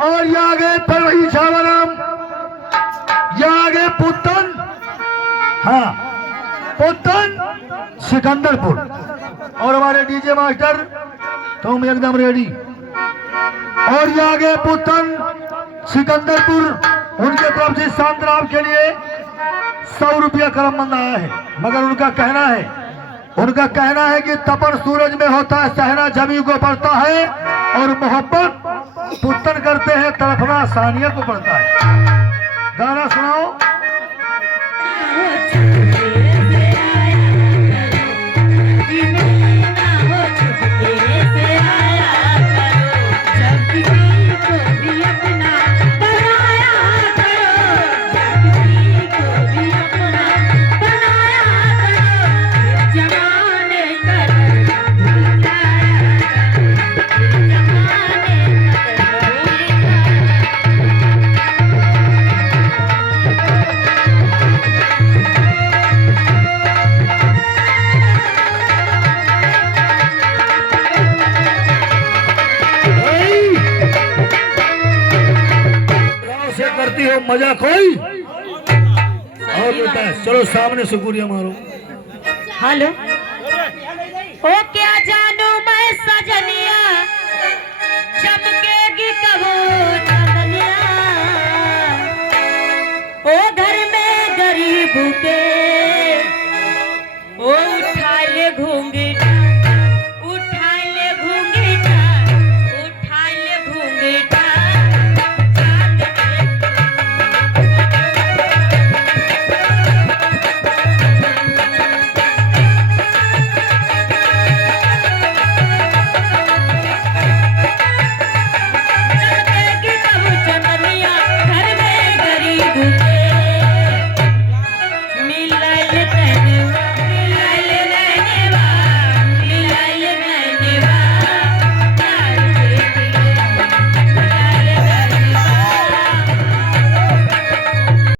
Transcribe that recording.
और ये आगे परवही छावराम, ये आगे पुतन, हाँ पुतन सिकंदरपुर। और हमारे डीजे मास्टर तुम एकदम रेडी। और ये आगे पुतन सिकंदरपुर, उनके तरफ से शांतराम के लिए 100 रुपया करमबंद आया है। मगर उनका कहना है कि तपन सूरज में होता है, सहना जमी को पड़ता है, और मोहब्बत पुतन करते हैं, तड़फना सानिया को पड़ता है। गाना सुनाओ। करती हो मजा कोई और बेटा, चलो सामने से गुड़िया मारो। हेलो, ओ क्या जानू मैं सजनिया चमके